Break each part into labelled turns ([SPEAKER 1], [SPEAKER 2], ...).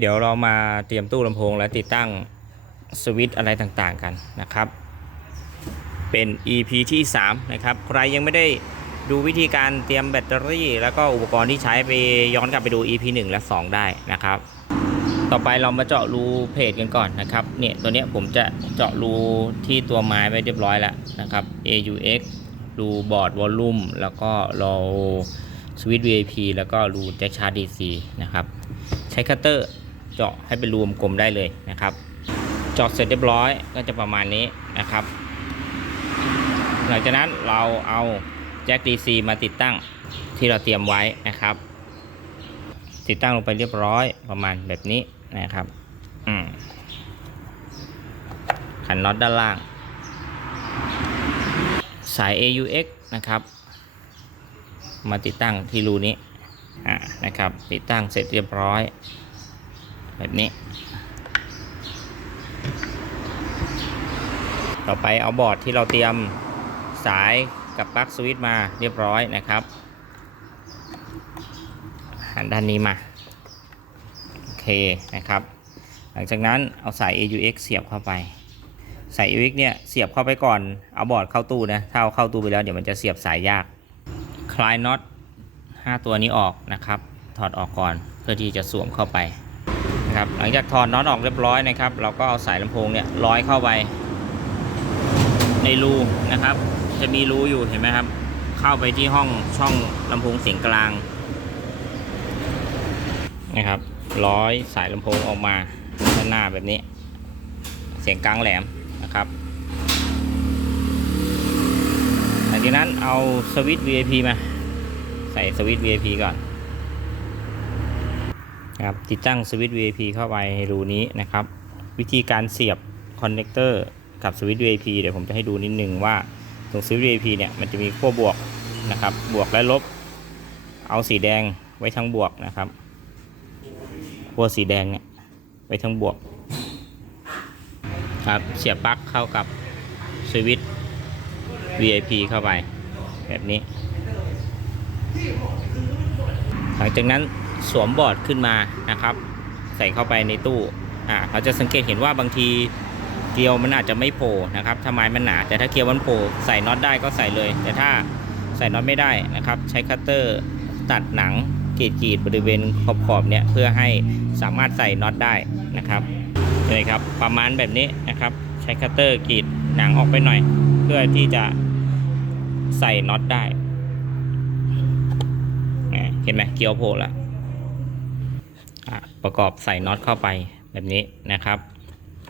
[SPEAKER 1] เดี๋ยวเรามาเตรียมตู้ลำโพงและติดตั้งสวิตช์อะไรต่างๆกันนะครับ เป็น EP ที่ 3 นะครับ ใครยังไม่ได้ดูวิธีการเตรียมแบตเตอรี่ แล้วก็อุปกรณ์ที่ใช้ไปย้อนกลับไปดู EP 1 และ 2 ได้นะครับ ต่อไปเรามาเจาะรูเพจกันก่อนนะครับเนี่ยตัวเนี้ยผมจะเจาะรูที่ตัวไม้ไว้เรียบร้อยแล้วนะครับ AUX รูบอร์ดวอลลุ่มแล้วก็เราสวิตช์ VIP แล้วก็รูแจ็คชาร์จ DC นะครับใช้คัตเตอร์ เจาะให้เป็นรูวงกลมได้เลยนะครับ เจาะเสร็จเรียบร้อยก็จะประมาณนี้นะครับ หลังจากนั้นเราเอาแจ็ค DC มาติดตั้งที่เราเตรียมไว้นะครับ ติดตั้งลงไปเรียบร้อยประมาณแบบนี้นะครับขันน็อตด้านล่าง สาย AUX นะครับ มาติดตั้งที่รูนี้นะครับ ติดตั้งเสร็จเรียบร้อย แบบนี้ ต่อไปเอาบอร์ดที่เราเตรียมสายกับปลั๊กสวิตช์มาเรียบร้อยนะครับ หันด้านนี้มา โอเคนะครับ หลังจากนั้นเอาสาย AUX เสียบเข้าไปสาย AUX เนี่ยเสียบเข้าไปก่อนเอาบอร์ดเข้าตู้นะถ้าเอาเข้าตู้ไปแล้วเดี๋ยวมันจะเสียบสายยาก คลายน็อต5ตัวนี้ออกนะครับ ถอดออกก่อนเพื่อที่จะสวมเข้าไป นะครับ หลังจากถอดน็อตออกเรียบร้อยนะครับ เราก็เอาสายลำโพงเนี่ยร้อยเข้าไป ในรูนะครับ จะมีรูอยู่เห็นไหมครับ เข้าไปที่ห้องช่องลำโพงเสียงกลางนะครับ ร้อยสายลำโพงออกมาด้านหน้าแบบนี้ เสียงกลางแหลมนะครับหลังจากนั้นเอาสวิตช์ VIP มา ใส่สวิตช์ VIP ก่อน นะครับติดตั้งสวิตช์ VIP เข้าไปในรูนี้นะครับ วิธีการเสียบคอนเนคเตอร์กับสวิตช์ VIP เดี๋ยวผมจะให้ดูนิดนึงว่าตรงสวิตช์ VIP เนี่ยมันจะมีขั้วบวกนะครับ บวกและลบ เอาสีแดงไว้ทั้งบวกนะครับขั้วสีแดงเนี่ยไว้ทั้งบวกครับเสียบปลั๊กเข้ากับสวิตช์ VIP เข้าไปแบบนี้ หลังจากนั้น สวมบอร์ดขึ้นมานะครับ ใส่เข้าไปในตู้อ่าเราจะสังเกตเห็นว่าบางทีเกลียวมันอาจจะไม่โผล่นะครับถ้าไม้มันหนาแต่ถ้าเกลียวมันโผล่ใส่น็อตได้ก็ใส่เลย แต่ถ้าใส่น็อตไม่ได้นะครับ ใช้คัตเตอร์ตัดหนังกรีดๆบริเวณขอบๆเนี่ยเพื่อให้สามารถใส่น็อตได้นะครับเลยครับประมาณแบบนี้นะครับ ใช้คัตเตอร์กรีดหนังออกไปหน่อย เพื่อที่จะใส่น็อตได้เนี่ยเห็นไหมเกลียวโผล่แล้วอะ ประกอบใส่น็อตเข้าไปแบบนี้นะครับ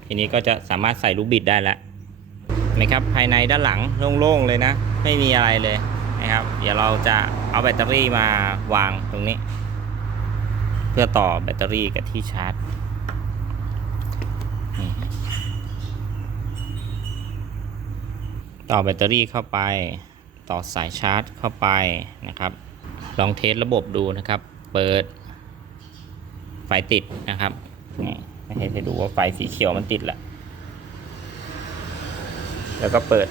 [SPEAKER 1] ทีนี้ก็จะสามารถใส่ลูกบิดได้แล้วนไหมครับภายในด้านหลังโล่งๆเลยนะ ไม่มีอะไรเลยนะครับ เดี๋ยวเราจะเอาแบตเตอรี่มาวางตรงนี้ เพื่อต่อแบตเตอรี่กับที่ชาร์จต่อแบตเตอรี่เข้าไป ต่อสายชาร์จเข้าไปนะครับ ลองเทสระบบดูนะครับ เปิด ติดนะครับนี่ให้ให้ดูว่าไฟสีเขียวมันติดแล้วแล้วก็เปิด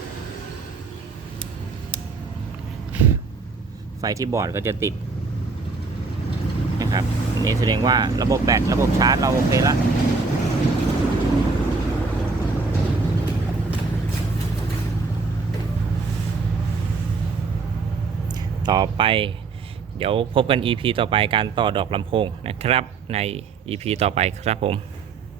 [SPEAKER 1] ไฟที่บอร์ดก็จะติดนะครับนนี่แสดงว่าระบบแบตระบบชาร์จเราโอเคแล้วต่อไป เดี๋ยวพบกัน EP ต่อไปการต่อดอกลำโพงนะครับ ใน EP ต่อไปครับผม